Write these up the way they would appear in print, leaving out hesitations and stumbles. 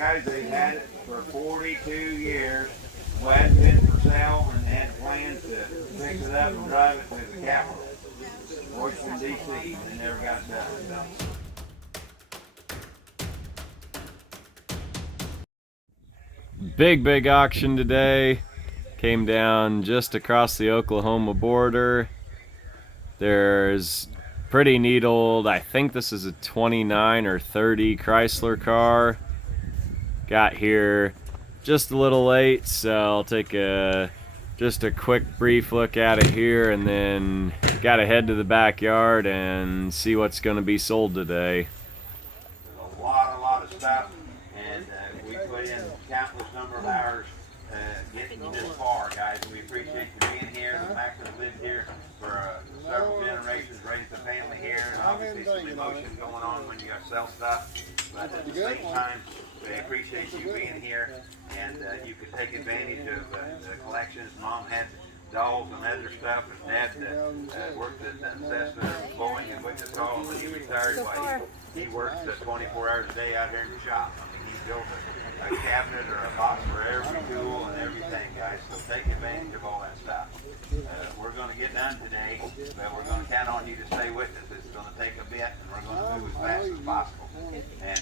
guys, they've had it for 42 years. Wet been for sale and had plans to fix it up and drive it to the Capitol, Washington, D.C. They never got it done. Big auction today. Came down just across the Oklahoma border. There's pretty neat old, I think this is a 29 or 30 Chrysler car. Got here just a little late, so I'll take just a quick brief look at it here, and then gotta head to the backyard and see what's gonna be sold today. There's a lot of stuff, and we put in countless number of hours getting this far, guys. We appreciate you being here. The fact that we've lived here for several generations, raised a family here, and obviously some emotion going on when you got to sell stuff. But at the same time, we appreciate you being here, and you could take advantage of the collections. Mom had dolls and other stuff, and Dad worked at Cessna, Boeing, and Wichita. When he retired, he worked 24 hours a day out here in the shop. I mean, he built a cabinet or a box for every tool and everything, guys. So take advantage of all that stuff. We're going to get done today, but we're going to count on you to stay with us. It's going to take a bit, and we're going to move as fast as possible. And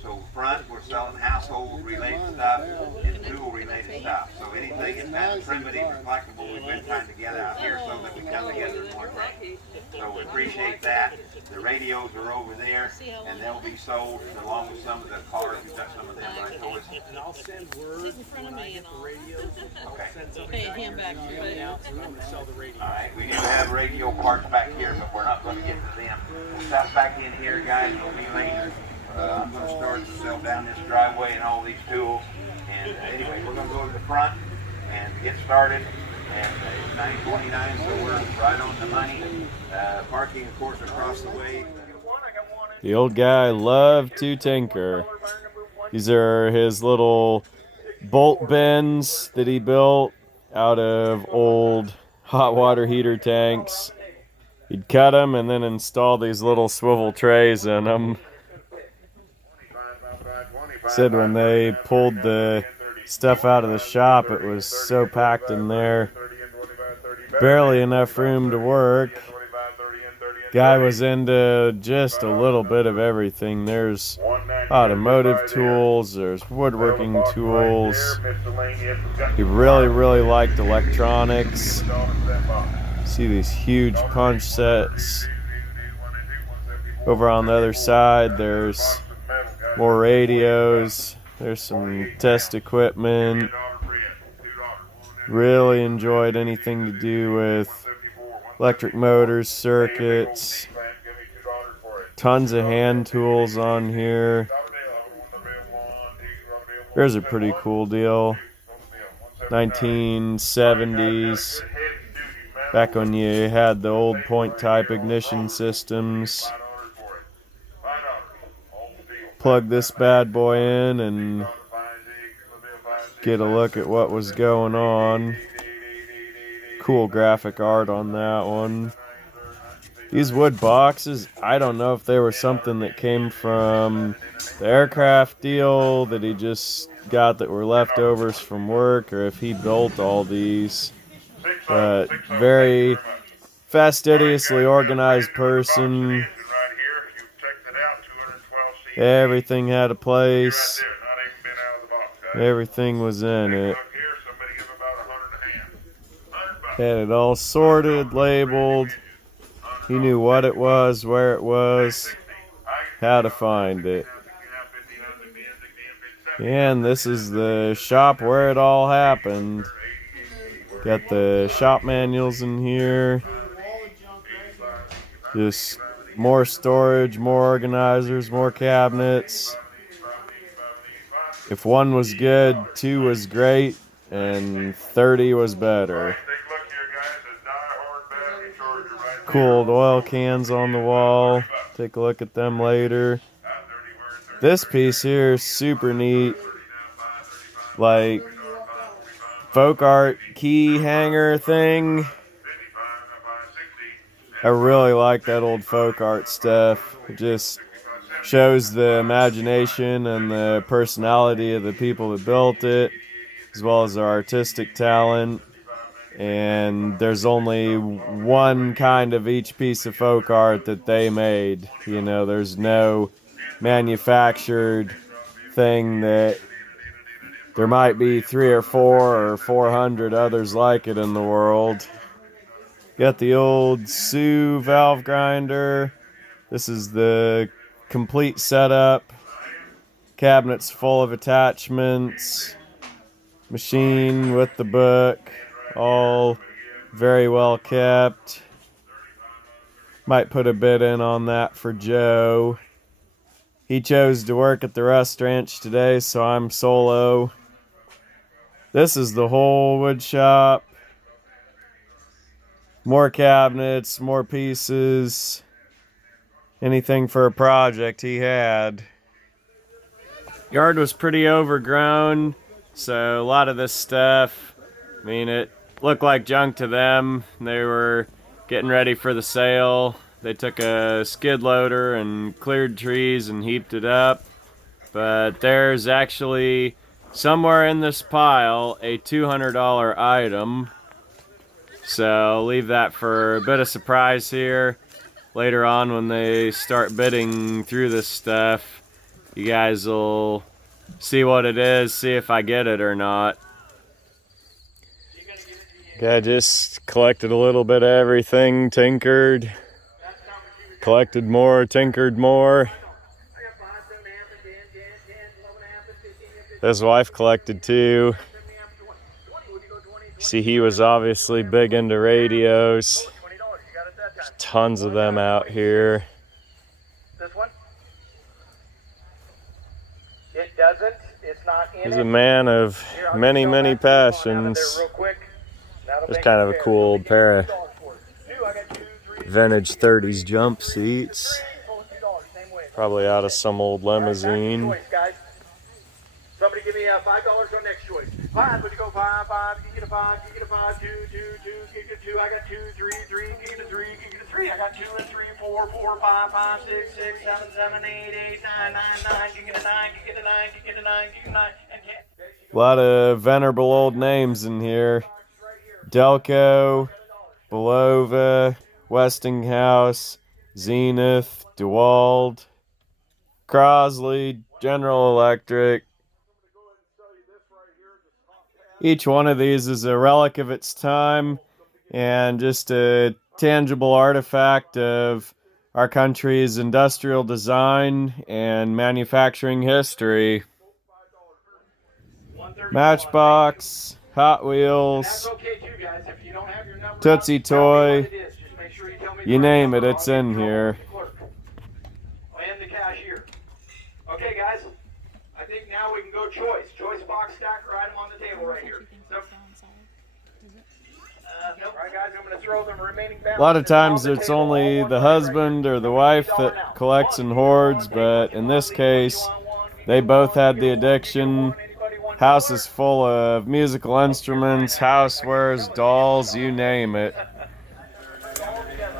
so front, we're selling household-related stuff and tool-related stuff. So anything that's kind of primitive or collectible, we've been trying to get out here so that we come together in one group. So we appreciate that. The radios are over there, and they'll be sold along with some of the cars. We've got some of them right toys. And I'll send word when I get the radios. Okay. Send somebody back here I'm going to sell the radio. All right, we do have radio parts back here, but we're not going to get to them. We'll stop back in here, guys. It'll be later. I'm going to start to sell down this driveway and all these tools. And anyway, we're going to go to the front and get started. And it's 9:29, so we're right on the money. Parking, of course, across the way. The old guy loved to tinker. These are his little bolt bends that he built out of old hot water heater tanks. He'd cut them and then install these little swivel trays in them. Said when they pulled the stuff out of the shop, it was so packed in there, barely enough room to work. Guy was into just a little bit of everything. There's automotive tools, there's woodworking tools. He really liked electronics. See these huge punch sets. Over on the other side, there's more radios. There's some test equipment. Really enjoyed anything to do with electric motors, circuits. Tons of hand tools on here. Here's a pretty cool deal. 1970s. Back when you had the old point type ignition systems. Plug this bad boy in and get a look at what was going on. Cool graphic art on that one. These wood boxes, I don't know if they were something that came from the aircraft deal that he just got that were leftovers from work, or if he built all these. But very fastidiously organized person. Everything had a place. Everything was in it. Had it all sorted, labeled. He knew what it was, where it was, how to find it. And this is the shop where it all happened. Got the shop manuals in here. Just more storage, more organizers, more cabinets. If one was good, 2 was great, and 30 was better. Cool oil cans on the wall. Take a look at them later. This piece here is super neat. Like folk art key hanger thing. I really like that old folk art stuff. Just shows the imagination and the personality of the people that built it, as well as their artistic talent. And there's only one kind of each piece of folk art that they made. You know, there's no manufactured thing that there might be 3 or 4 or 400 others like it in the world. Got the old Sioux valve grinder. This is the complete setup. Cabinets full of attachments. Machine with the book. All very well kept. Might put a bid in on that for Joe. He chose to work at the rust ranch today, so I'm solo. This is the whole wood shop. More cabinets, more pieces. Anything for a project he had. Yard was pretty overgrown, so a lot of this stuff, I mean, it looked like junk to them. They were getting ready for the sale. They took a skid loader and cleared trees and heaped it up. But there's actually somewhere in this pile a $200 item. So I'll leave that for a bit of surprise here. Later on when they start bidding through this stuff, you guys will see what it is, see if I get it or not. Okay, I just collected a little bit of everything, tinkered, collected more, tinkered more. His wife collected too. See, he was obviously big into radios. There's tons of them out here. This one? It doesn't. It's not in He's a man of many, many passions. There's kind of a cool old pair of vintage 30s jump seats. Probably out of some old limousine. Somebody give me $5 on next choice. 5, would you go 5, 5, you get a 5, you get a 5, 2, 2, 2, you get a 2, I got 2, 3, 3, you get a 3, you get a 3, I got 2 and 3, 4, 4, 5, 5, 6, 6, 7, 7, 8, 8, 9, 9, 9, you get a 9, you get a 9, you get a 9, you get a 9, and 10. A lot of venerable old names in here. Delco, Belova, Westinghouse, Zenith, DeWalt, Crosley, General Electric. Each one of these is a relic of its time and just a tangible artifact of our country's industrial design and manufacturing history. Matchbox, Hot Wheels, Tootsie Toy, you name it, it's in here. And the cashier. Okay, guys, I think now we can go choice. Choice box stacker item on the table right here. So, nope. Right, guys, I'm going to throw them remaining balance. A lot of times it's only the husband or the wife that collects and hoards, but in this case, they both had the addiction. House is full of musical instruments, housewares, dolls, you name it.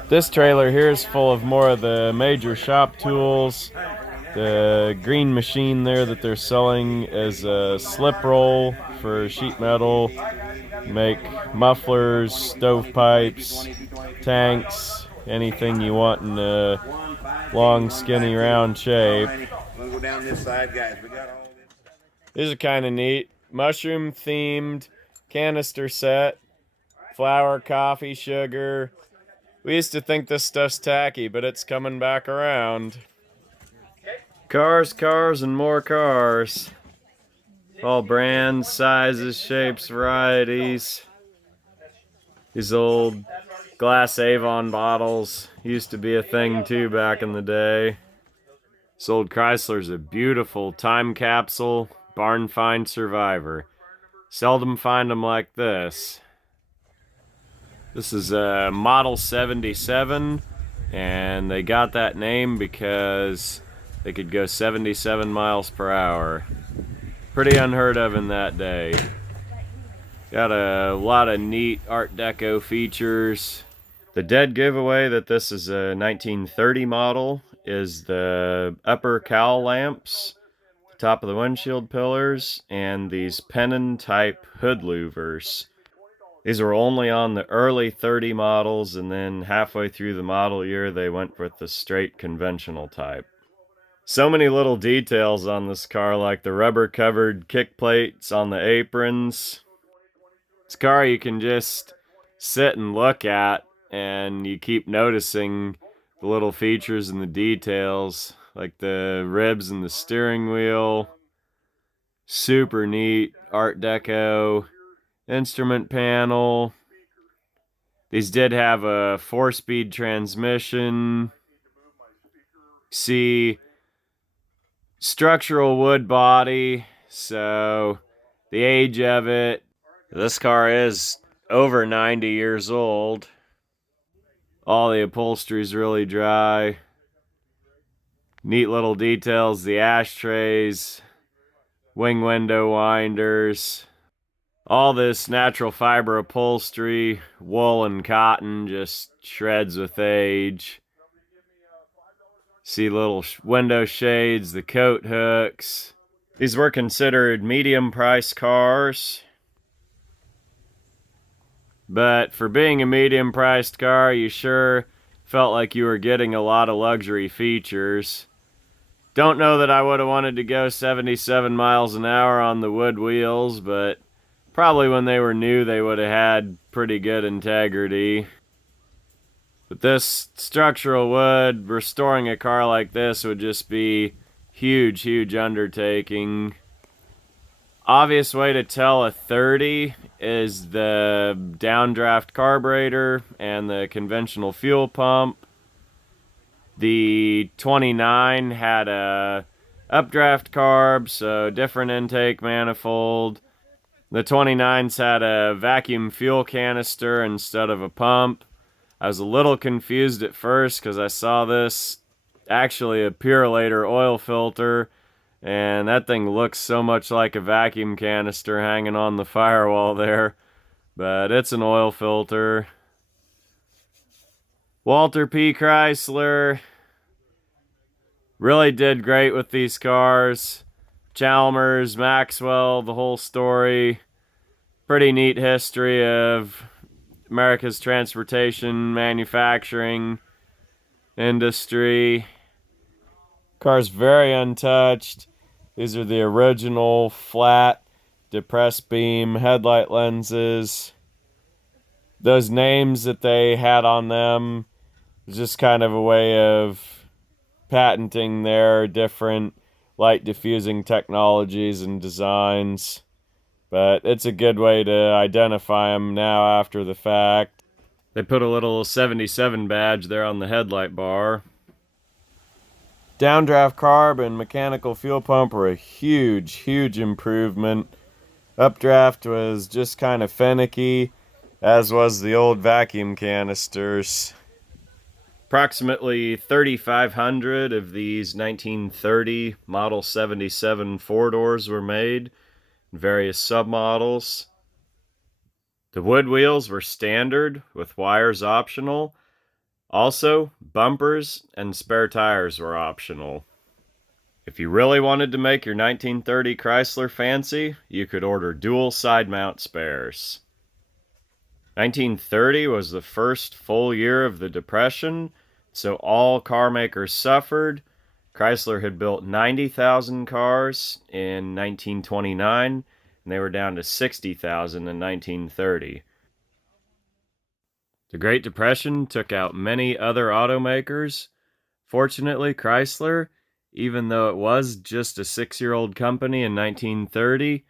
This trailer here is full of more of the major shop tools. The green machine there that they're selling is a slip roll for sheet metal. Make mufflers, stovepipes, tanks, anything you want in a long, skinny, round shape. We'll go down this side, guys. We got all this. These are kind of neat. Mushroom themed canister set. Flour, coffee, sugar. We used to think this stuff's tacky, but it's coming back around. Cars, cars, and more cars. All brands, sizes, shapes, varieties. These old glass Avon bottles used to be a thing too back in the day. This old Chrysler's a beautiful time capsule, barn find survivor. Seldom find them like this. This is a Model 77, and they got that name because they could go 77 miles per hour. Pretty unheard of in that day. Got a lot of neat Art Deco features. The dead giveaway that this is a 1930 model, is the upper cowl lamps, the top of the windshield pillars, and these pennon type hood louvers. These were only on the early 30 models, and then halfway through the model year they went with the straight conventional type. So many little details on this car, like the rubber covered kick plates on the aprons. It's a car you can just sit and look at, and you keep noticing the little features and the details, like the ribs and the steering wheel. Super neat Art Deco instrument panel. These did have a 4-speed transmission. See, structural wood body, so the age of it, this car is over 90 years old. All the upholstery's really dry. Neat little details, the ashtrays, wing window winders. All this natural fiber upholstery, wool and cotton, just shreds with age. See little window shades, the coat hooks. These were considered medium-priced cars. But for being a medium-priced car, you sure felt like you were getting a lot of luxury features. Don't know that I would have wanted to go 77 miles an hour on the wood wheels, but probably when they were new, they would have had pretty good integrity. But this structural wood, restoring a car like this would just be huge, huge undertaking. Obvious way to tell a 30 is the downdraft carburetor and the conventional fuel pump. The 29 had a updraft carb, so different intake manifold. The 29s had a vacuum fuel canister instead of a pump. I was a little confused at first because I saw this actually a Purolator oil filter, and that thing looks so much like a vacuum canister hanging on the firewall there, but it's an oil filter. Walter P. Chrysler really did great with these cars. Chalmers, Maxwell, the whole story. Pretty neat history of America's transportation, manufacturing industry. Car's very untouched. These are the original flat depressed beam headlight lenses. Those names that they had on them was just kind of a way of patenting their different light diffusing technologies and designs. But it's a good way to identify them now after the fact. They put a little 77 badge there on the headlight bar. Downdraft carb and mechanical fuel pump were a huge, huge improvement. Updraft was just kind of finicky, as was the old vacuum canisters. Approximately 3,500 of these 1930 Model 77 four-doors were made. Various submodels. The wood wheels were standard with wires optional. Also, bumpers and spare tires were optional. If you really wanted to make your 1930 Chrysler fancy, you could order dual side mount spares. 1930 was the first full year of the Depression, so all car makers suffered. Chrysler had built 90,000 cars in 1929, and they were down to 60,000 in 1930. The Great Depression took out many other automakers. Fortunately, Chrysler, even though it was just a 6-year-old company in 1930,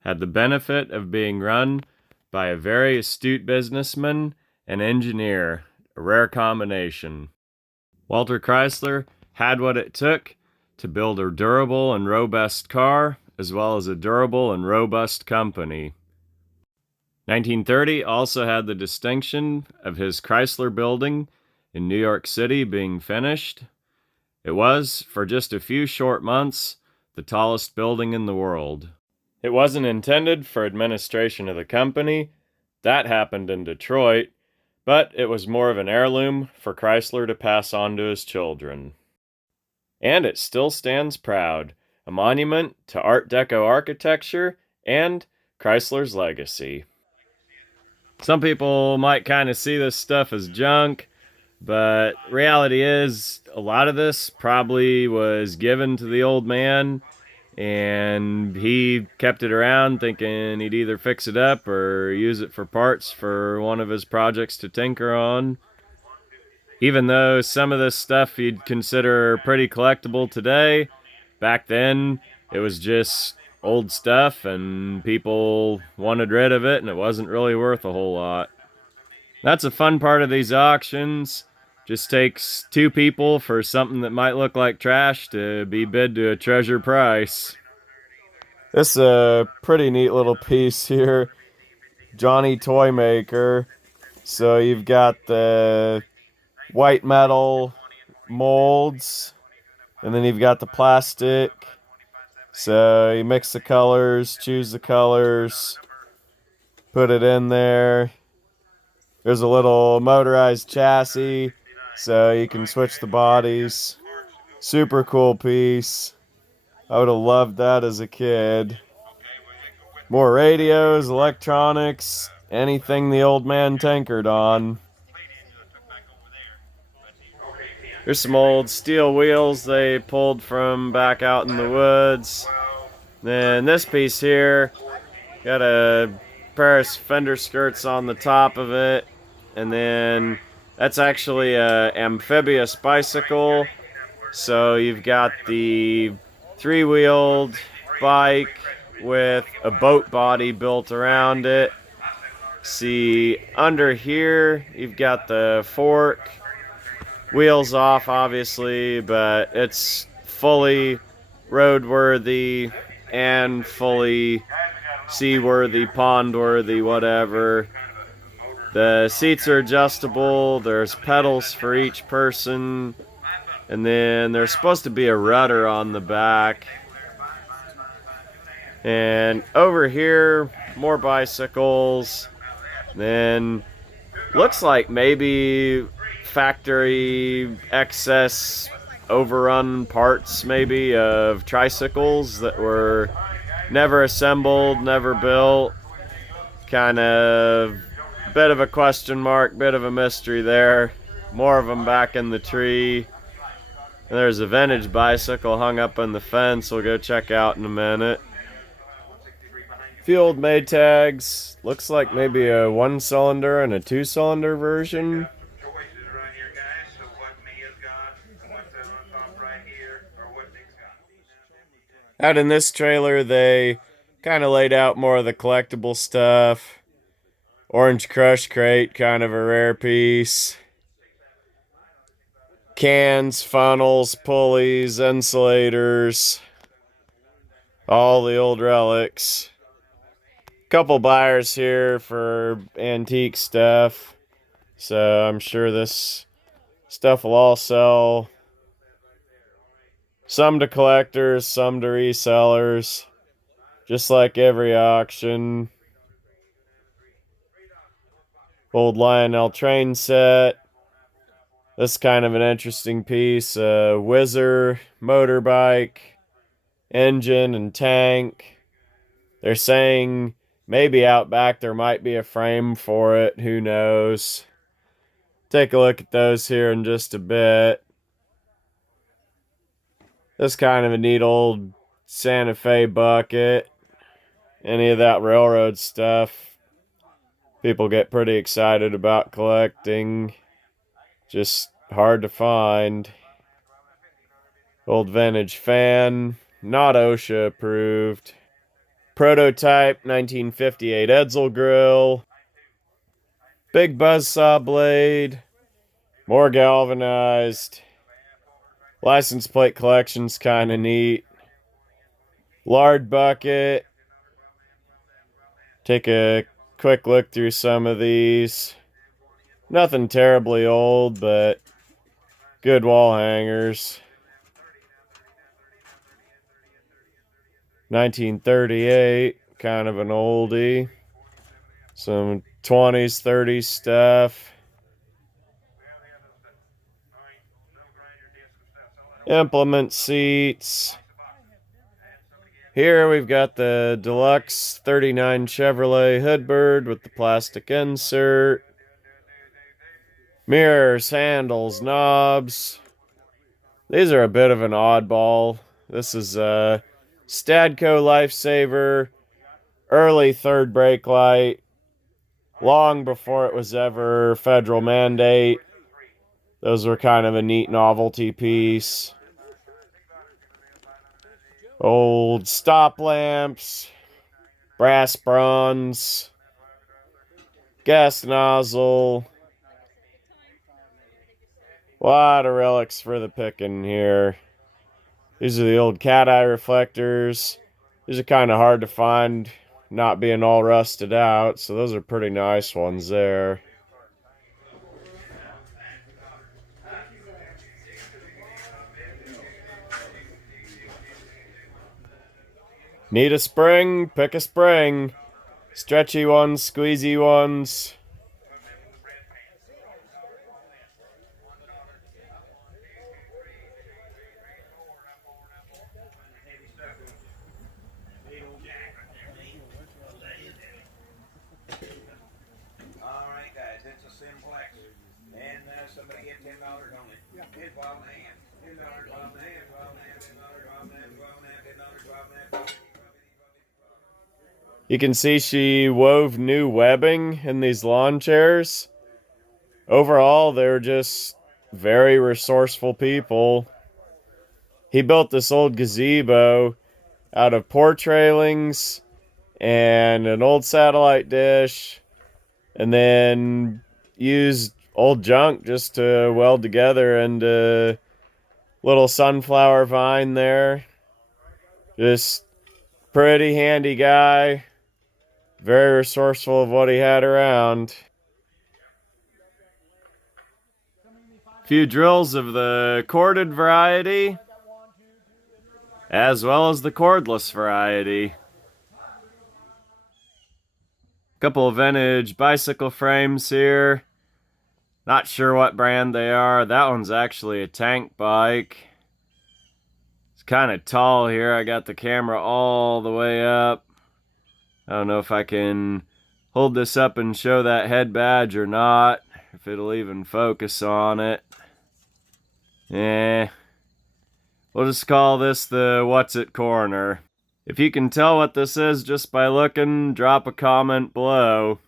had the benefit of being run by a very astute businessman and engineer, a rare combination. Walter Chrysler had what it took to build a durable and robust car, as well as a durable and robust company. 1930 also had the distinction of his Chrysler building in New York City being finished. It was, for just a few short months, the tallest building in the world. It wasn't intended for administration of the company. That happened in Detroit, but it was more of an heirloom for Chrysler to pass on to his children. and it still stands proud, a monument to Art Deco architecture and Chrysler's legacy. Some people might kind of see this stuff as junk, but reality is a lot of this probably was given to the old man, and he kept it around thinking he'd either fix it up or use it for parts for one of his projects to tinker on. Even though some of this stuff you'd consider pretty collectible today, back then it was just old stuff and people wanted rid of it and it wasn't really worth a whole lot. That's a fun part of these auctions. Just takes two people for something that might look like trash to be bid to a treasure price. This is a pretty neat little piece here. Johnny Toy Maker. So you've got the white metal molds, and then you've got the plastic. So you mix the colors, choose the colors, put it in there. There's a little motorized chassis, so you can switch the bodies. Super cool piece. I would have loved that as a kid. More radios, electronics, anything the old man tinkered on. There's some old steel wheels they pulled from back out in the woods. Then this piece here, got a pair of fender skirts on the top of it. And then that's actually a amphibious bicycle. So you've got the three-wheeled bike with a boat body built around it. See, under here, you've got the fork. Wheels off, obviously, but it's fully roadworthy and fully seaworthy, pondworthy, whatever. The seats are adjustable. There's pedals for each person. And then there's supposed to be a rudder on the back. And over here, more bicycles. Then looks like maybe factory excess overrun parts maybe of tricycles that were never assembled, never built. Kind of bit of a question mark, bit of a mystery there. More of them back in the tree. And there's a vintage bicycle hung up on the fence we'll go check out in a minute. Few old Maytags. Looks like maybe a one-cylinder and a two-cylinder version. Out in this trailer, they kind of laid out more of the collectible stuff. Orange Crush crate, kind of a rare piece. Cans, funnels, pulleys, insulators. All the old relics. Couple buyers here for antique stuff. So I'm sure this stuff will all sell. Some to collectors, some to resellers. Just like every auction. Old Lionel train set. This is kind of an interesting piece. Whizzer motorbike, engine and tank. They're saying maybe out back there might be a frame for it. Who knows? Take a look at those here in just a bit. This is kind of a neat old Santa Fe bucket. Any of that railroad stuff, people get pretty excited about collecting. Just hard to find. Old vintage fan, not OSHA approved. Prototype 1958 Edsel grill. Big buzzsaw blade. More galvanized. License plate collection's kind of neat. Lard bucket. Take a quick look through some of these. Nothing terribly old, but good wall hangers. 1938, kind of an oldie. Some 20s, 30s stuff. implement seats. Here we've got the deluxe 39 Chevrolet Hoodbird with the plastic insert. Mirrors, handles, knobs. These are a bit of an oddball. This is a Stadco Lifesaver, early third brake light, long before it was ever federal mandate. Those were kind of a neat novelty piece. Old stop lamps, brass bronze, gas nozzle. A lot of relics for the picking here. These are the old cat eye reflectors. These are kind of hard to find, not being all rusted out, so those are pretty nice ones there. Need a spring? Pick a spring. Stretchy ones, squeezy ones. Alright guys, it's a simplex. And somebody get $10 on it. Here's $12 in the hand. $10, $12 in the hand, $12 in the hand, $10, $12 in the hand, $12 in the hand, $10, $12 in the hand. You can see she wove new webbing in these lawn chairs. Overall, they're just very resourceful people. He built this old gazebo out of porch railings and an old satellite dish, and then used old junk just to weld together, and a little sunflower vine there. Just pretty handy guy. Very resourceful of what he had around. Few drills of the corded variety, as well as the cordless variety. Couple of vintage bicycle frames here. Not sure what brand they are. That one's actually a tank bike. It's kind of tall here. I got the camera all the way up. I don't know if I can hold this up and show that head badge or not. If it'll even focus on it. We'll just call this the What's It corner. If you can tell what this is just by looking, drop a comment below.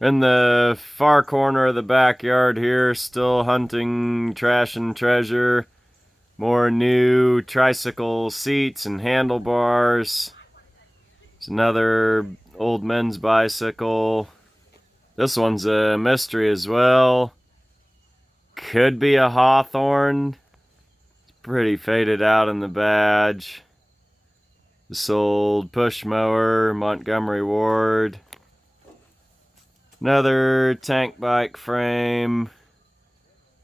In the far corner of the backyard here, still hunting trash and treasure. More new tricycle seats and handlebars. There's another old men's bicycle. This one's a mystery as well. Could be a Hawthorne. It's pretty faded out in the badge. This old push mower, Montgomery Ward. Another tank bike frame.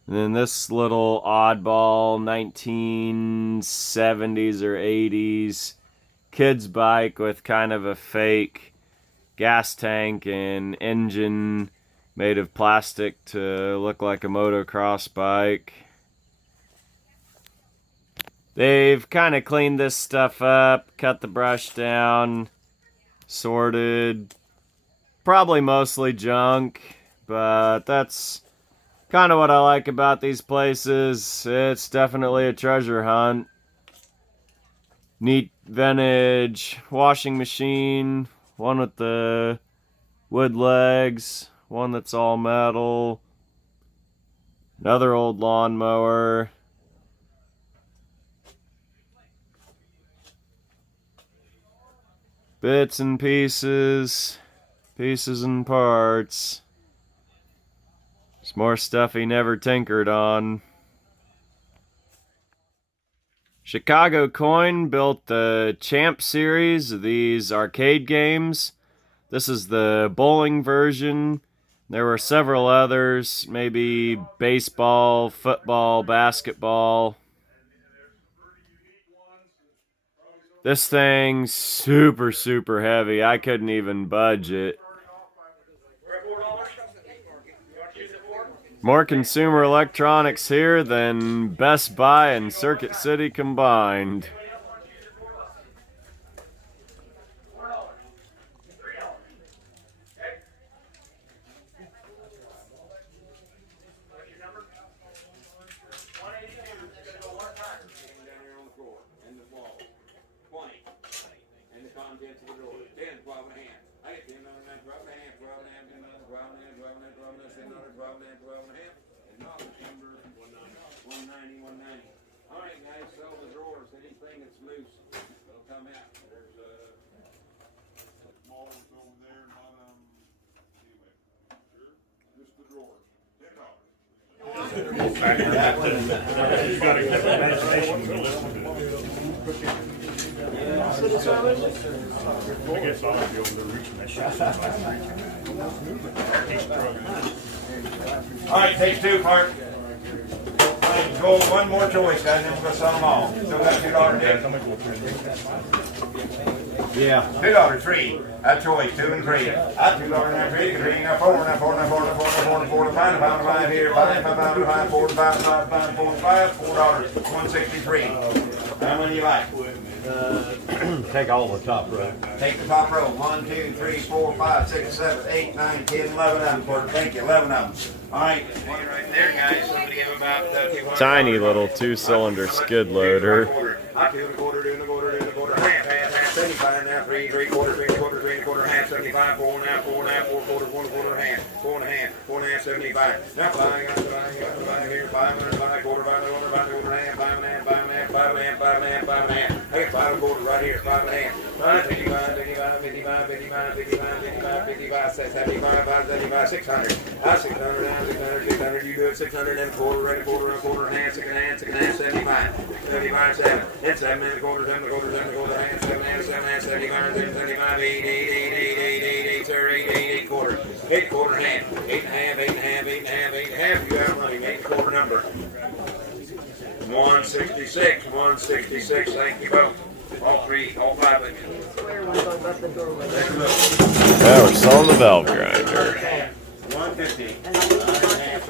And then this little oddball 1970s or 80s kid's bike with kind of a fake gas tank and engine made of plastic to look like a motocross bike. They've kind of cleaned this stuff up, cut the brush down, sorted. Probably mostly junk, but that's kind of what I like about these places. It's definitely a treasure hunt. Neat vintage washing machine, one with the wood legs, one that's all metal, another old lawnmower, bits and pieces and parts. There's more stuff he never tinkered on. Chicago Coin built the Champ series of these arcade games. This is the bowling version. There were several others, maybe baseball, football, basketball. This thing's super, super heavy. I couldn't even budge it. More consumer electronics here than Best Buy and Circuit City combined. Contents of the drawer. 10, 12 and a half. I get 10, 11, 12 and a half, 12 and a half, 10, 11, 12 and a half, 12 and a half, 12 and a half, 10, 11, 12 and a half, 12 and a half. And novelty number 190, 190. All right, guys, sell the drawers. Anything that's loose, it'll come out. There's small ones over there, none of them. Anyway, sure, just the drawers. $10. You gotta have imagination when you listen to it. I guess I'll be over there reaching that shit. He's struggling. All right, take two, Clark. All right, go one more choice, guys, then we're gonna sell them all. Still got $2 Yeah, deal. I'm gonna go through and Yeah. $2, 3. That's choice, 2 and 3. That's $2 now, 3, 3, now 4, now 4, now 4, now 4, now 4, now 4, now 5, now 5 here, 5, 5, 5, 5, 4, 5, 5, 5, 4, 5, $4, 163. How many do you like? Take all the top row. Take the top row. 1, 2, 3, 4, 5, 6, 7, 8, 9, 10, 11 of them. For thank you, 11 of them. All right, right there, guys. Somebody give about Tiny little 2-cylinder skid loader. I do the quarter, do the quarter, do the quarter, half, 75 now, 3, 3 quarters, 3 quarters, 3 quarter, half, 75, 4 now, 4 now, 4 quarters, 1 quarter, half, 4 and a half, 4 and a half, 75. Now 5 here, 5 and a quarter, 5 and a quarter, 5 and a quarter, half, 5 and a half, 5 and a half, 5 and a half, 5 and a half, 5 and a half. I got 5 and a quarter right here, 5 and a half. 55, 55, 55, 55, 55, 55, 55, 75, 75, 600. 600 now, 600, 600. You do it 600 and a quarter, right a quarter, and a half, 6 and a half, 6 and a half, 75. 75, 7. And 7 and a quarter, 7 and a quarter, 7 and a quarter, half, 7 and a half, 7 and a half, 75, 75, 8, 8, 8, 8, 8, 8, 8, sir, 8, 8, 8 quarter. 8 quarter, half. 8 and a half, 8 and a half, 8 and a half, 8 and a half. You got running, 8 quarter number. 166, 166. Thank you both. All 3, all 5 of you. Take a look. Yeah, we're selling the valve grinder. 150.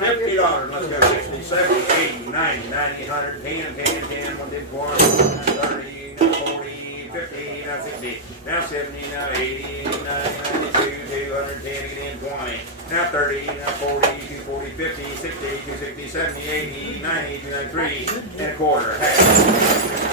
$50. Let's go. 60, 70, 80, 90, 90, 100, 10, 10, 10, 1 did 1, 30, 40, 50, now 60, now 70, now 80, 90, 92, 210, again 20, now 30, now 40, 240, 50, 60, 260, 70, 80, 90, 293, and a quarter, half,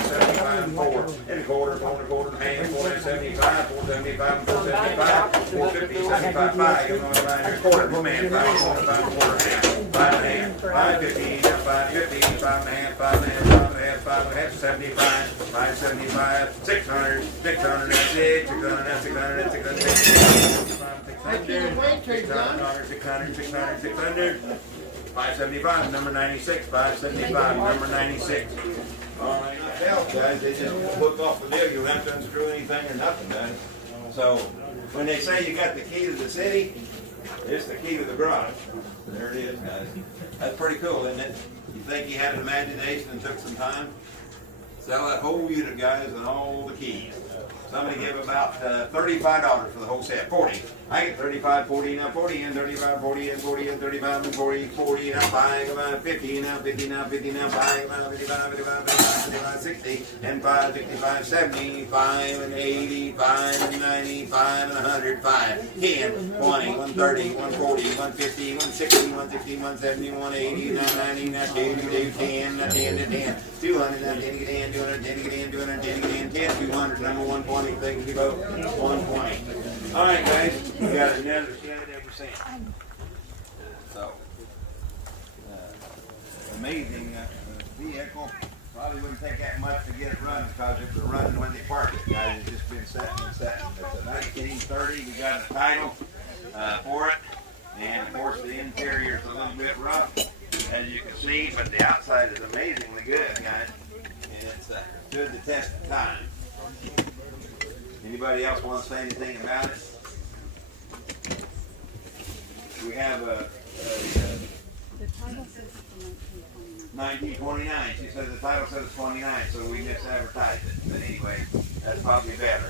75, 4, and a quarter, 4 and a quarter, half, 475, 475, 475, 450, 75, 5, you know what I'm saying, quarter, come in, 5, 5, quarter, half, 5 and a half, 550, now 550, 5 and a half, 5 and a half, 5 and a half, 5 and a half, 75, 575, 600, 600, that's it, 600, that's 600, that's 600, 600, 575, number 96, 575, number 96. All right, now, guys, they just hook off the deal. You don't have to unscrew anything or nothing, guys. So, when they say you got the key to the city, it's the key to the garage. There it is, guys. That's pretty cool, isn't it? You think he had an imagination and took some time? Sell that whole unit, guys, and all the keys. Somebody give about $35 for the whole set. 40. I get 35, 40, now 40, and 35, 40, and 40, and 35, and 40, 40, now 5, about 50, now 50, now 50, now 5, now 55, 55, 55, 55, 60, and 5, 65, 70, 5, and 80, 5, and 90, 5, and 100, 5, 10, 20, 130, 140, 150, 160, 160, 170, 180, now 90, now 2, 10, now 10 to 10, 200, now 10 to get in, 210 to get in, 210 to get in, 10, 200, number 120, things you vote, 120. All right, guys, we got another set every cent. So, amazing vehicle. Probably wouldn't take that much to get it running because it was running when they parked it, guys. It's just been sitting and sitting. It's a 1930. We got a title for it, and of course the interior is a little bit rough, as you can see, but the outside is amazingly good, guys. And it's stood the test of time. Anybody else want to say anything about it? We have The title says 1929. She said the title says 29, so we misadvertised it. But anyway, that's probably better.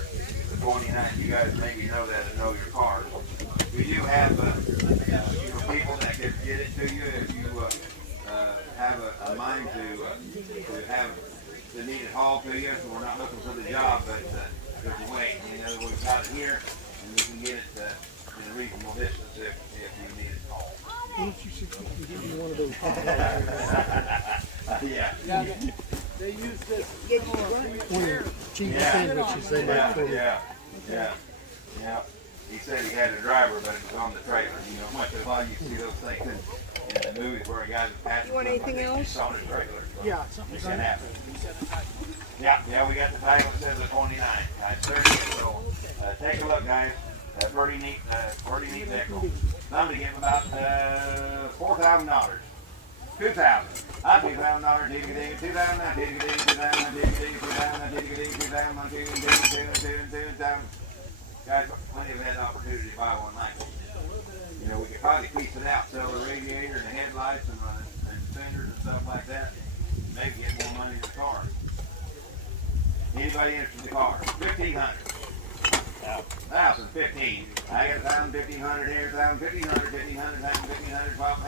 The 29, you guys maybe know that and know your cars. We do have people that could get it to you if you have a mind to have the needed haul to you. So we're not looking for the job, but there's a way. You know, we've got it here, and we can get it in a reasonable distance if you need it hauled. Why don't you see if you can give me one of those? Yeah. They use this. One of the cheap sandwiches they make for me. Yeah. He said he had a driver, but it was on the trailer. You know, much of a lot you see those things in the movies where a guy's passing. You want anything else? On his trailer. So Yeah. it can happen. Yeah, we got the title. It says the 29. So take a look, guys. Pretty neat vehicle. I'm gonna give about $4,000. $2,000. $2,000. Guys, plenty of that opportunity to buy one like this. You know, we could probably piece it out, sell the radiator and the headlights and fenders and stuff like that. Maybe get more money in the car. Anybody interested in the car? $1,500. 1,015. I got 1,500 here, 1,500, 1,500, 1,500, 12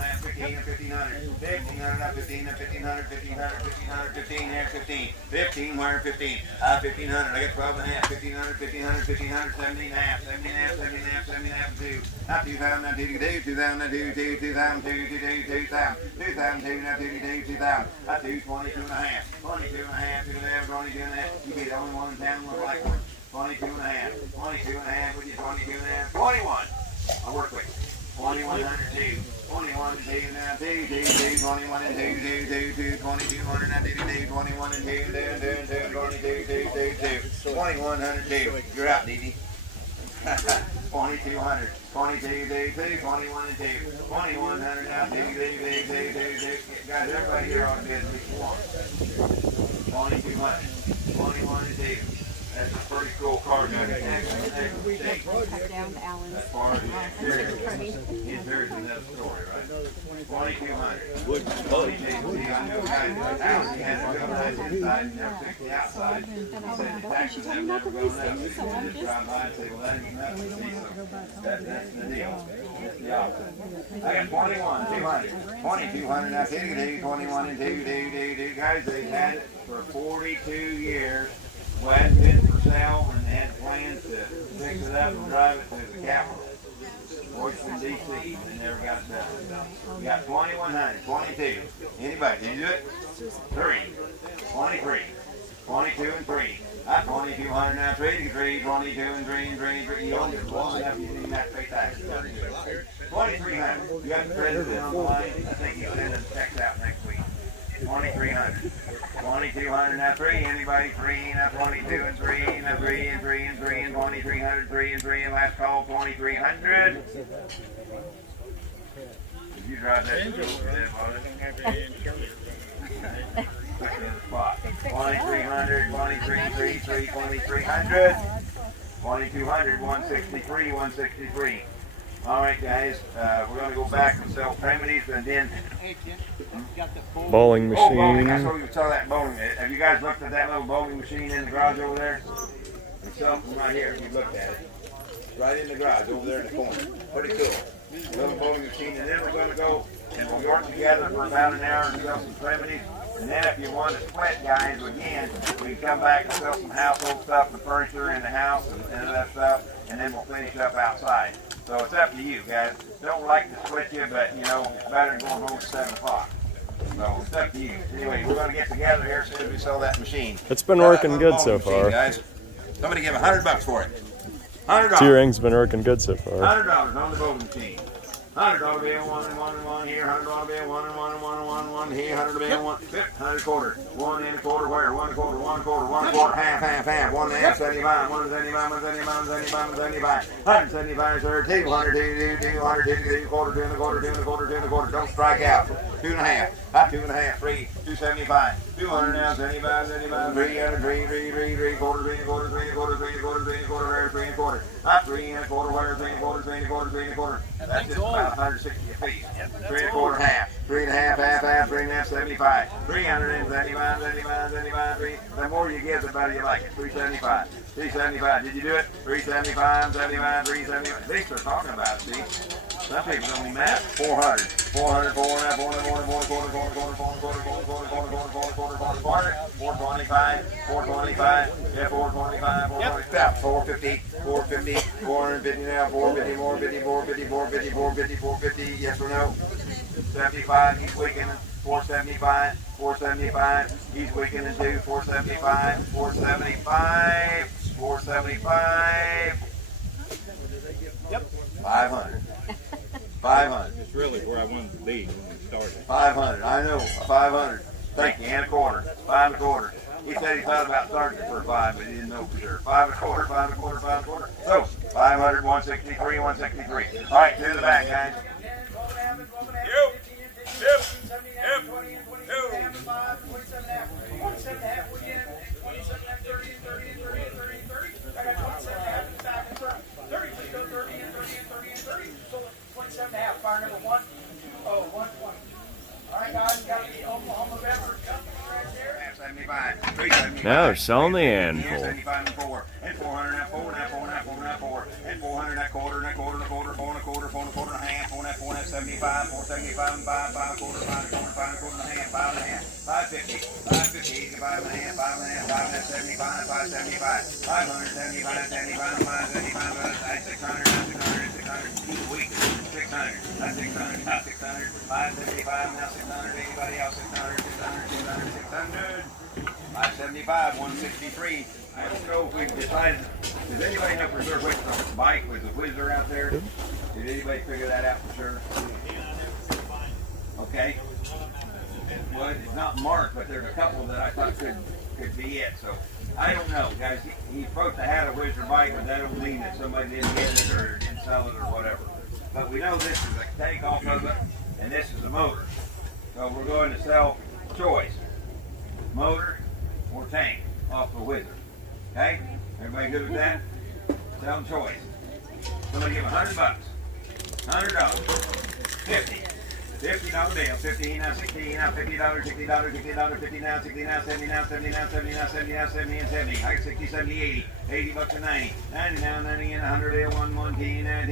hands, 15, 1,500, 1,500, 1,500, 1,500, 1,500, 1,500, 15 here, 15, 15, where 15, 1,500, I got 12 and a half, 1,500, 1,500, 1,500, 17 and a half, 17 and a half, 17 and a half, 17 and a half, 2, not 2,000, not 2, 2,000, 2, 2,000, 2, 2,000, 2,000, not 2, 2,000, not 2, 22 and a half, 22 and a half, 2 and a half, 22 and a half, you be the only one in town with like one. 22 and a half, 22 and a half, with you 22 and a half, 21. I'll work with you. 2102, 21 and 2, now 2, 21 and 2, 2200, now 2, 21 and 2, 2102. You're out, Dee Dee. 2200, 22, 21 and 2, 2100, now 2, guys, everybody here ought to be at least one. 2200, 21 and 2. That's a pretty cool car. Cut down to Alan's. As far as the interiors in that story, right? 2,200. 22. I know guys, Alan has to go nice inside and never fix the outside. He said the taxes have never gone up. So you just drive by and say, well, that ain't nothing. That's the deal. That's the opposite. I got 2,200. 2,200. Now, 21 and 2. Guys, they've had it for 42 years. Well, it hadn't been for sale, and they had plans to fix it up and drive it to the Capitol, Washington, D.C., and they never got it done. We got 2,100, 22. Anybody, did you do it? 3, 23, 22 and 3. 2,200 now, 3, 22 and 3. You only get close enough, you didn't have to pay taxes. 2,300. You got the president on the line. I think he'll send them checks out next week. 2,300. 2,200 now 3. Anybody 3 now 22 and 3 now 3 and 3 and 3 and 2,300 3 and 3 and last call 2,300. Did you drive that to school? 2,300 23 3 2,300 2,200 163 163. All right, guys, we're going to go back and sell remedies and then Bowling bowling. I machine. saw you saw that bowling. Have you guys looked at that little bowling machine in the garage over there? It's something right here. If you looked at it, right in the garage over there in the corner. Pretty cool. Little bowling machine, and then we're going to go and we'll work together for about an hour and sell some remedies. And then if you want to split, guys, again, we can come back and sell some household stuff, the furniture in the house and that stuff, and then we'll finish up outside. So it's up to you, guys. Don't like to split you, but, you know, it's better than going home at 7 o'clock. So it's up to you. Anyway, we're going to get together here as soon as we sell that machine. It's been working good so far. Guys. Somebody give $100 for it. $100. T-Ring's been working good so far. $100 on the bowling machine. $100 bill, one and one here. $100 bill, one here. $100 bill, one. 100 quarter. 1 and a quarter where? 1 quarter. Half. 1 and a half. 75. 175. 175. 175, sir. 200. 2 quarter. 2 and a quarter. Don't strike out. 2 and a half. 2 and a half. 3. 275. 200 now. 75. 300. 3 quarter. 3 and a quarter. 3 and a quarter. 3 and a quarter. 3 and a quarter. 3 and a quarter. 3 and a quarter. That's just about 160 a piece. 3 and a quarter half. 3.5, half, 3.5, 75. 375, 75, 75, 3. The more you give, the better you like it. 375. 375. Did you do it? 375, 75, 375. At least they're talking about it, see? Some people don't even math. 400. 400, 400, 400, 425, 425, yeah, 425, 425, 450, 450, 450 now, 450, 450, 450, 450, 450, 450, yes or no? 75, he's weakening, 475, 475, he's weakening too, 475, 475, 475, yep, 500. 500. It's really where I wanted to be when we started. 500. I know. 500. Thank you. And a quarter. 5 1/4. He said he thought about starting it for 5, but he didn't know for sure. 5 1/4. 5 1/4. 5 1/4. So 500. 163. 163. All right, to the back, guys. Fire number 1. Oh, 120. All right, guys, got the Oklahoma beverage company right there. 75. 375. Now they're selling the handful. 75 and 4. And 400 and 4 and 4 and 4 and 4 and 400 and a quarter and a quarter and a quarter, 4 and a quarter, 4 and a quarter and a half, 4 and a 75, 475 and 5, 5 quarter, 5 and a quarter, 5 and a quarter and a half, 5 and a half, 550, 550, 5 and a half, 5 and a half, 5 and a half, 75, 575, 575, 75, 575, 600, 600, 600, each week, 600, not 600, not 600, 575, now 600, anybody else, 600, 600, 600, 600, 575, 163. Let's go. If we've decided, does anybody know for sure which bike was the Whizzer out there? Did anybody figure that out for sure? Okay. Well, it's not marked, but there's a couple that I thought could be it. So I don't know, guys. He supposed to have a Whizzer bike, but that don't mean that somebody didn't get it or didn't sell it or whatever. But we know this is a takeoff of it, and this is a motor. So we're going to sell choice, motor or tank off the Whizzer. Okay? Everybody good with that? Selling choice. Somebody give $100. $100. 50. $50 deal. 50 now, 60 now, $50, $60, $60, 50 now, 60 now, 70 now, 70 now, 70 now, 70 now, 70 and 70. I got 60, 70, 80. $80 and 90. 90 now, 90 and 100 deal. 1, 1, 10, 10,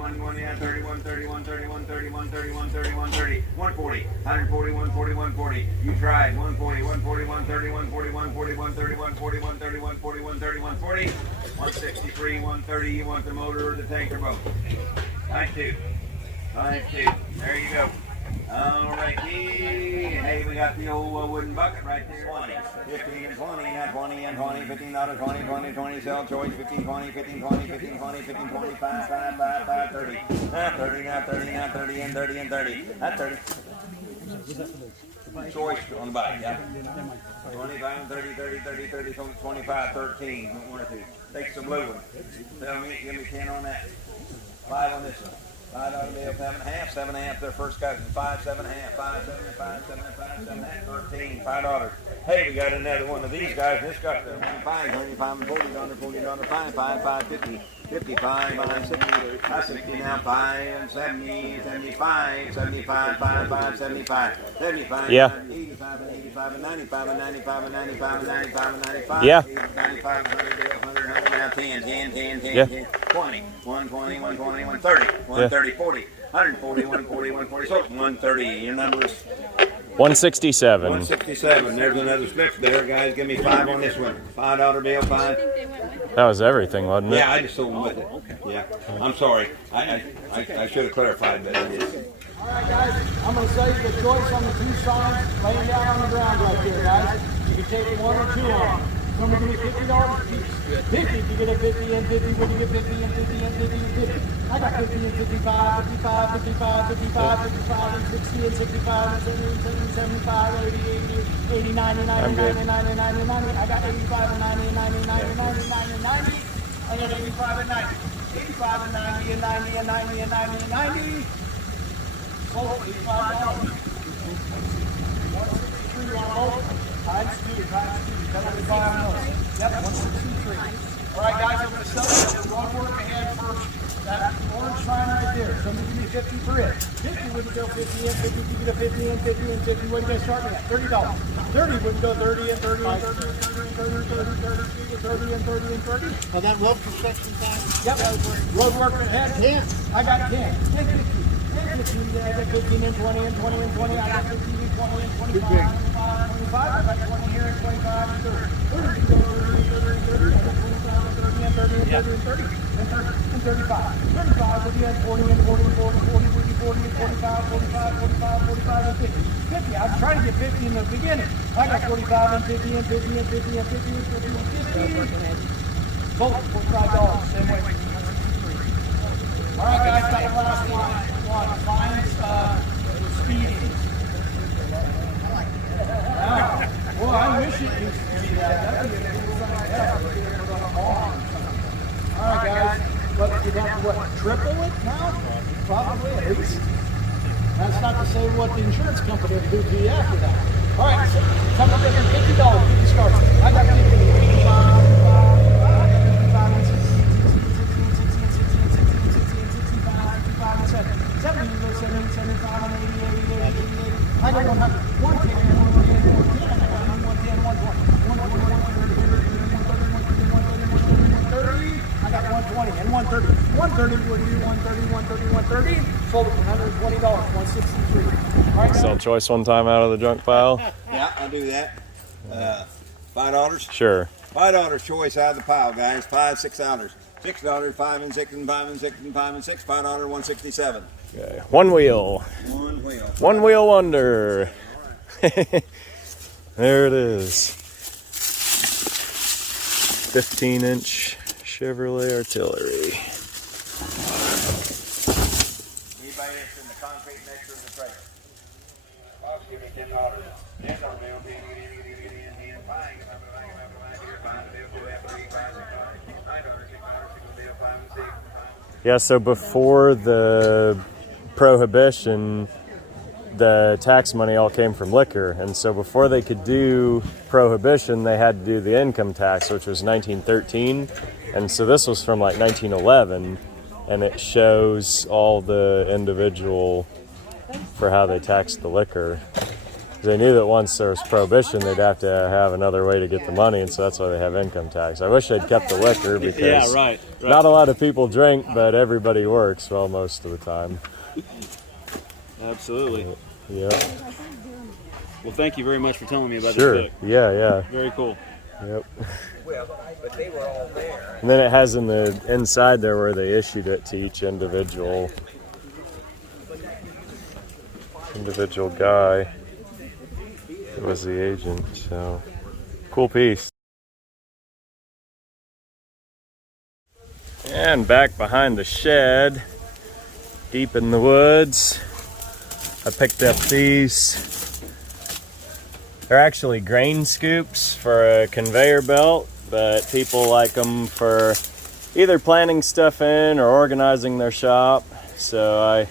1, 20, 31, 31, 31, 31, 31, 31, 30. 140, 140, 140, 140. You tried. 140, 140, 130, 140, 141, 31, 41, 31, 41, 31, 40. 163, 130. You want the motor or the tank or both? 92. 92. There you go. All righty. Hey, we got the old wooden bucket right there. 20, 15 and 20, and 20 and 20, $15, 20, 20, 20, sell choice, 15, 20, 15, 20, 15, 20, 15, 20, 5, 5, 5, 5, 30. 30 now, 30 now, 30 and 30 and 30. That's 30. Choice on the bike, yeah. 25, 30, 30, 30, 30, 25, 13. One or two. Take some blue one. Tell me, give me 10 on that. 5 on this one. $5 bill, 7.5, 7.5. Their first cousin. 5, 7.5, 5, 7.5, 7.5, 7.5, 13. $5. Hey, we got another one of these guys. This got the 5, $25, $40, $40, 5, 5, 5, 50. 55, 5, 60, 60 now, 5, 70, 75, 75, 5, 5, 75, 75, Yeah. 85, and 85, and 95, and 95, and 95, and 95, and 95, Yeah. 95, 100, 100, now 10, 10, 10, 10, Yeah. 10, 20, 120, 120, 130, 130, 40, 140, 140, 140, so 130, your number is 167. 167. There's another slip there, guys. Give me 5 on this one. $5 bill, 5. That was everything, wasn't it? Yeah, I just sold them with it. Yeah, I'm sorry. I should have clarified that. It is. All right, guys, I'm going to sell you the choice on the 2 signs laying down on the ground right there, guys. You can take 1 or 2 on them. Somebody give me $50 a piece. 50 if you get a 50 and 50. When you get 50 and 50 and 50 and 50. I got 50 and 55, 55, 55, 55, 55 and 60 and 65 and 70, 75, 80, 80, 90, 90, 90, 90, 90, 90. I got 85 and 90 and 90, 90, 90, 90, 90. I got 85 and 90. 85 and 90 and 90 and 90 and 90 and 90. Sold $85. 163 on both. Times 2, times 2. Yep, 163. All right, guys, I'm going to sell you one work ahead first. that orange sign right there. Somebody give me 50 for it. 50 wouldn't go 50 and 50. You get a 50 and 50 and 50. What do you guys start me at? $30. 30 wouldn't go 30 and 30 and 30 and 30 and 30 and 30 and 30 and 30. Oh, that road construction time? Yep. Road work ahead. 10. I got 10. And 50. And 15. I got 15 and 20 and 20 and 20. I got 15 and 20 and 25. 25. I got 20 here and 25 and 30. 30 go 30 and 30 and 30. I got 25 and 30 and 30 and 30 and 30 and 30 and 35. 35 would be at 40 and 40 and 40 40 would be 40 and 45, 45, 45, 45 and 50. 50. I was trying to get 50 in the beginning. I got 45 and 50 and 50 and 50 and 50 and 50 and 50. Both $45. Same way. All right, guys, got the last one. Fines speeding. Wow. Well, I wish it used to be that. That'd be a cool thing to have. All right, guys. But you'd have to, what, triple it now? Probably, at least. That's not to say what the insurance company will do to you after that. All right, so come up with $50. Get you started. I got 50. 70, 75, 80, 80, 80, 80. I got 100, 110, 110, 110, 130. I got 120 and 130. 130 would be 130, 130, 130. Sold it for $120, 163. All right, Sell choice one time out of the junk pile. Yeah, I'll do that. $5? Sure. $5 choice out of the pile, guys. $5, $6. $6, 5 and 6 and 5 and 6 and 5 and 6. $5, 167. Okay. One wheel. One wheel. One wheel wonder. There it is. 15-inch Chevrolet Artillery. Anybody that's in the concrete mixer in the trailer? Boss, give me $10. Yeah, so before the Prohibition, the tax money all came from liquor. And so before they could do Prohibition, they had to do the income tax, which was 1913. And so this was from like 1911. And it shows all the individual for how they taxed the liquor. They knew that once there was Prohibition, they'd have to have another way to get the money, and so that's why they have income tax. I wish they'd kept the liquor because not a lot of people drink, but everybody works, well, most of the time. Absolutely. Yeah. Well, thank you very much for telling me about Sure. this book. Yeah. Very cool. Yep. Well, but they were all there. And then it has in the inside there where they issued it to each individual guy. It was the agent, so cool piece. And back behind the shed, deep in the woods, I picked up these. They're actually grain scoops for a conveyor belt, but people like them for either planting stuff in or organizing their shop. So I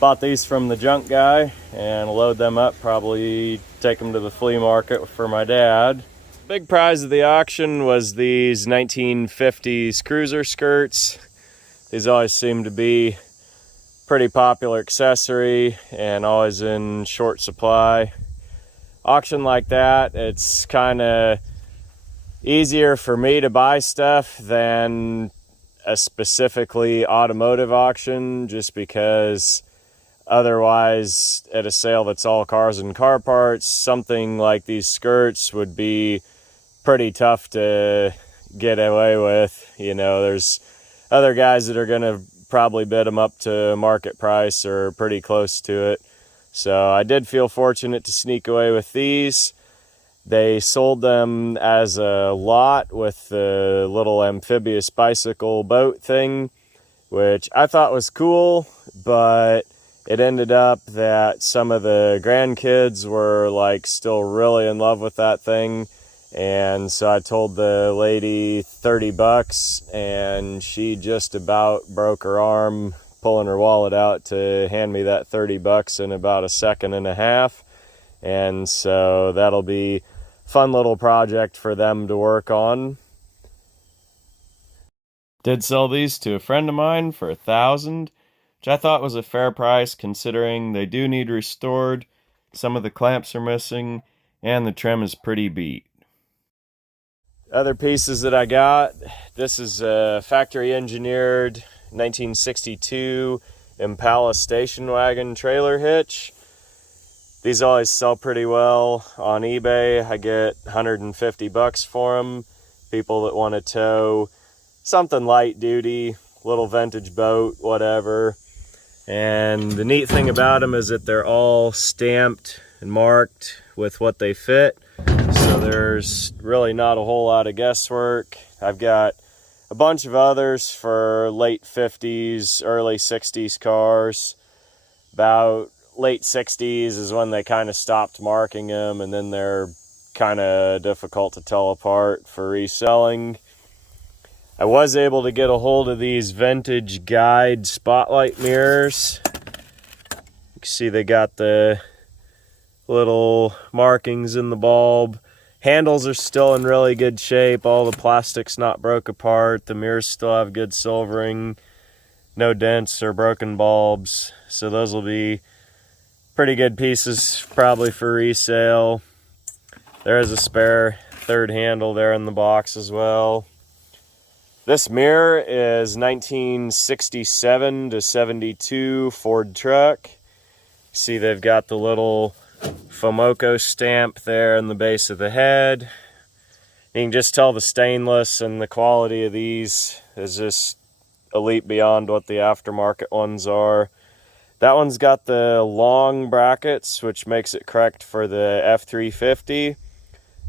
bought these from the junk guy and load them up, probably take them to the flea market for my dad. Big prize of the auction was these 1950s cruiser skirts. These always seem to be pretty popular accessory and always in short supply. Auction like that, it's kind of easier for me to buy stuff than a specifically automotive auction, just because otherwise, at a sale that's all cars and car parts, something like these skirts would be pretty tough to get away with. You know, there's other guys that are going to probably bid them up to market price or pretty close to it. So I did feel fortunate to sneak away with these. They sold them as a lot with the little amphibious bicycle boat thing, which I thought was cool, but it ended up that some of the grandkids were like still really in love with that thing. And so I told the lady $30, and she just about broke her arm pulling her wallet out to hand me that $30 in about a second and a half. And so that'll be a fun little project for them to work on. Did sell these to a friend of mine for $1,000, which I thought was a fair price considering they do need restored. Some of the clamps are missing, and the trim is pretty beat. Other pieces that I got, this is a factory engineered 1962 Impala station wagon trailer hitch. These always sell pretty well on eBay. I get $150 for them. People that want to tow something light duty, little vintage boat, whatever. And the neat thing about them is that they're all stamped and marked with what they fit. So there's really not a whole lot of guesswork. I've got a bunch of others for late 50s, early 60s cars. About late 60s is when they kind of stopped marking them, and then they're kind of difficult to tell apart for reselling. I was able to get a hold of these vintage guide spotlight mirrors. You can see they got the little markings in the bulb. Handles are still in really good shape. All the plastic's not broke apart. The mirrors still have good silvering. No dents or broken bulbs. So those will be pretty good pieces probably for resale. There is a spare third handle there in the box as well. This mirror is 1967 to 72 Ford truck. See, they've got the little Fomoco stamp there in the base of the head. You can just tell the stainless and the quality of these is just a leap beyond what the aftermarket ones are. That one's got the long brackets, which makes it correct for the F350.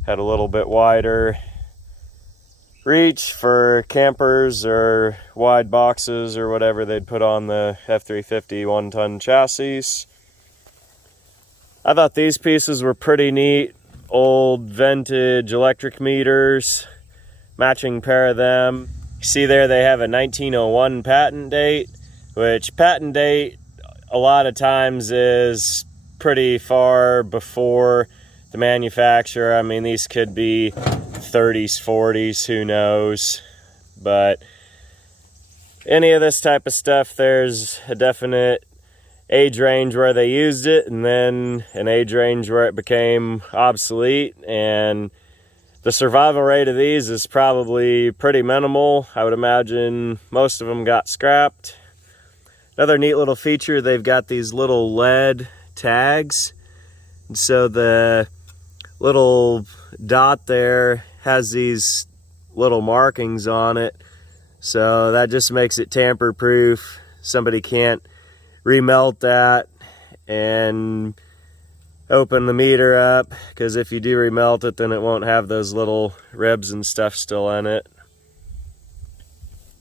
Had a little bit wider reach for campers or wide boxes or whatever they'd put on the F350 one-ton chassis. I thought these pieces were pretty neat. Old vintage electric meters, matching pair of them. You see there they have a 1901 patent date, which patent date a lot of times is pretty far before the manufacturer. I mean, these could be 30s, 40s, who knows. But any of this type of stuff, there's a definite age range where they used it, and then an age range where it became obsolete. And the survival rate of these is probably pretty minimal. I would imagine most of them got scrapped. Another neat little feature, they've got these little lead tags. And so the little dot there has these little markings on it. So that just makes it tamper proof. Somebody can't remelt that and open the meter up, because if you do remelt it, then it won't have those little ribs and stuff still in it.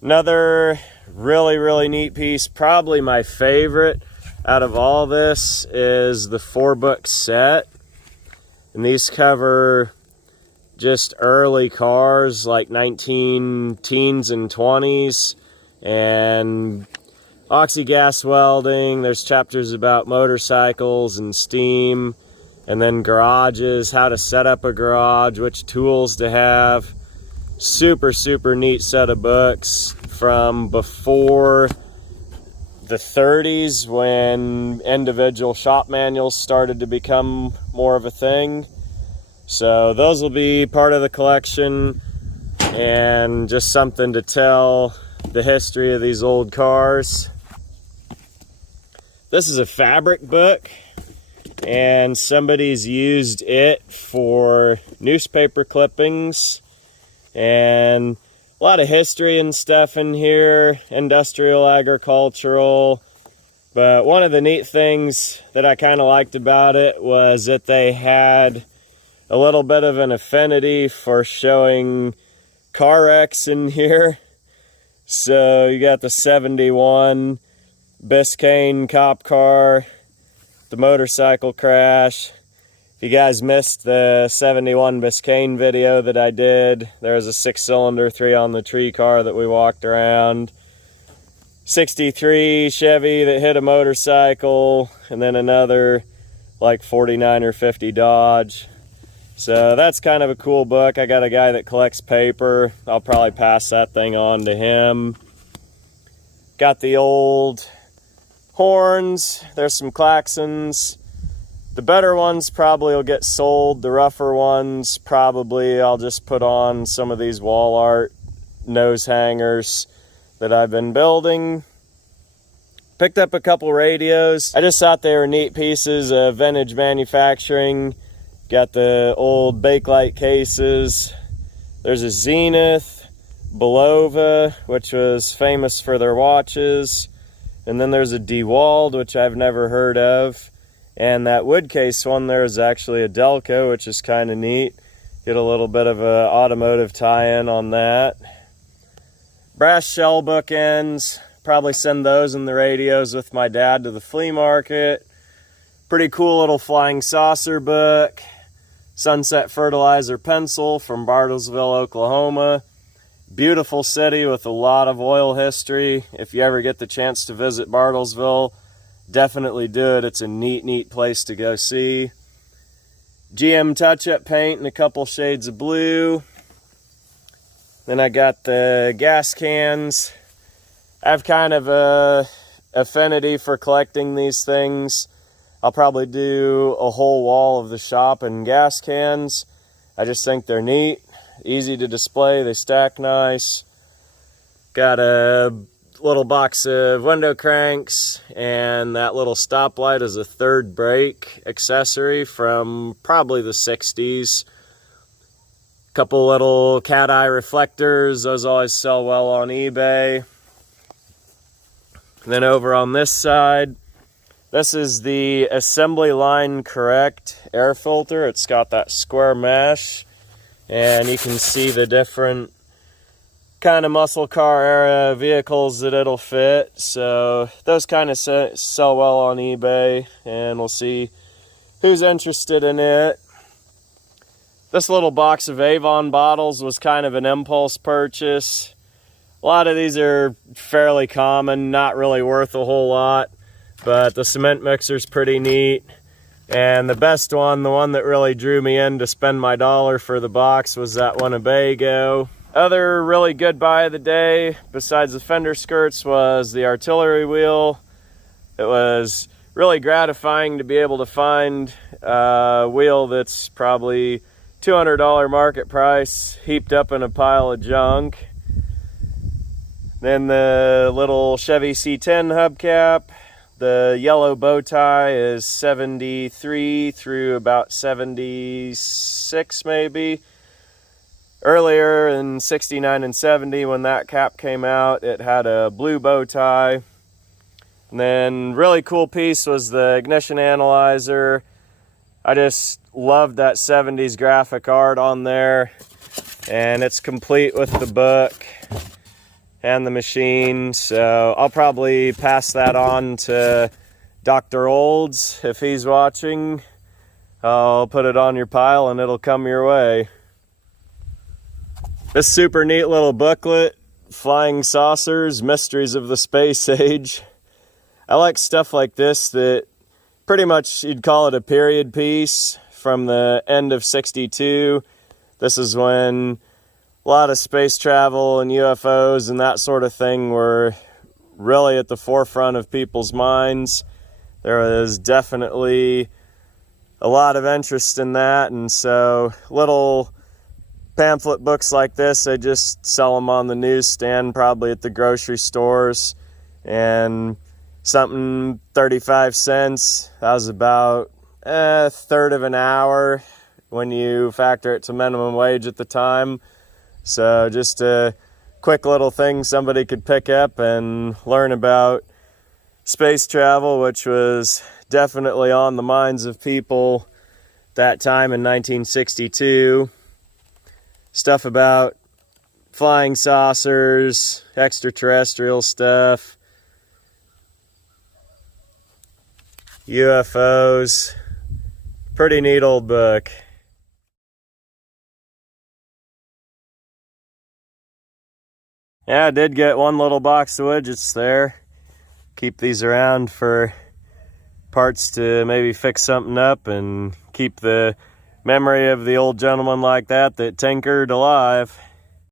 Another really neat piece, probably my favorite out of all this, is the 4-book set. And these cover just early cars like 19 teens and 20s, and oxy-gas welding. There's chapters about motorcycles and steam, and then garages, how to set up a garage, which tools to have. Super neat set of books from before the 30s, when individual shop manuals started to become more of a thing. So those will be part of the collection, and just something to tell the history of these old cars. This is a fabric book, and somebody's used it for newspaper clippings, and a lot of history and stuff in here, industrial, agricultural. But one of the neat things that I kind of liked about it was that they had a little bit of an affinity for showing car wrecks in here. So you got the 71 Biscayne cop car, the motorcycle crash. If you guys missed the 71 Biscayne video that I did, there was a 6-cylinder 3-on-the-tree car that we walked around. 63 Chevy that hit a motorcycle, and then another like 49 or 50 Dodge. So that's kind of a cool book. I got a guy that collects paper. I'll probably pass that thing on to him. Got the old horns. There's some klaxons. The better ones probably will get sold. The rougher ones probably I'll just put on some of these wall art nose hangers that I've been building. Picked up a couple radios. I just thought they were neat pieces of vintage manufacturing. Got the old Bakelite cases. There's a Zenith, Belova, which was famous for their watches. And then there's a DeWalt, which I've never heard of. And that wood case one there is actually a Delco, which is kind of neat. Get a little bit of a automotive tie-in on that. Brass shell bookends. Probably send those in the radios with my dad to the flea market. Pretty cool little flying saucer book. Sunset fertilizer pencil from Bartlesville, Oklahoma. Beautiful city with a lot of oil history. If you ever get the chance to visit Bartlesville, definitely do it. It's a neat place to go see. GM touch-up paint in a couple shades of blue. Then I got the gas cans. I have kind of a affinity for collecting these things. I'll probably do a whole wall of the shop in gas cans. I just think they're neat, easy to display, they stack nice. Got a little box of window cranks, and that little stoplight is a third brake accessory from probably the 60s. Couple little cat eye reflectors, those always sell well on eBay. And then over on this side, this is the Assembly Line Correct air filter. It's got that square mesh, and you can see the different kind of muscle car era vehicles that it'll fit. So those kind of sell well on eBay, and we'll see who's interested in it. This little box of Avon bottles was kind of an impulse purchase. A lot of these are fairly common, not really worth a whole lot, but the cement mixer's pretty neat. And the best one, the one that really drew me in to spend my dollar for the box, was that Winnebago. Other really good buy of the day, besides the fender skirts, was the artillery wheel. It was really gratifying to be able to find a wheel that's probably $200 market price, heaped up in a pile of junk. Then the little Chevy C10 hubcap. The yellow bow tie is 73 through about 76 maybe. Earlier in 69 and 70, when that cap came out, it had a blue bow tie. And then really cool piece was the ignition analyzer. I just loved that 70s graphic art on there, and it's complete with the book and the machine. So I'll probably pass that on to Dr. Olds if he's watching. I'll put it on your pile and it'll come your way. This super neat little booklet, Flying Saucers, Mysteries of the Space Age. I like stuff like this that pretty much you'd call it a period piece from the end of '62. This is when a lot of space travel and UFOs and that sort of thing were really at the forefront of people's minds. There was definitely a lot of interest in that, and so little pamphlet books like this, they just sell them on the newsstand, probably at the grocery stores, and something 35 cents. That was about a third of an hour when you factor it to minimum wage at the time. So just a quick little thing somebody could pick up and learn about space travel, which was definitely on the minds of people that time in 1962. Stuff about flying saucers, extraterrestrial stuff, UFOs. Pretty neat old book. Yeah, I did get one little box of widgets there. Keep these around for parts to maybe fix something up, and keep the memory of the old gentleman like that tinkered alive.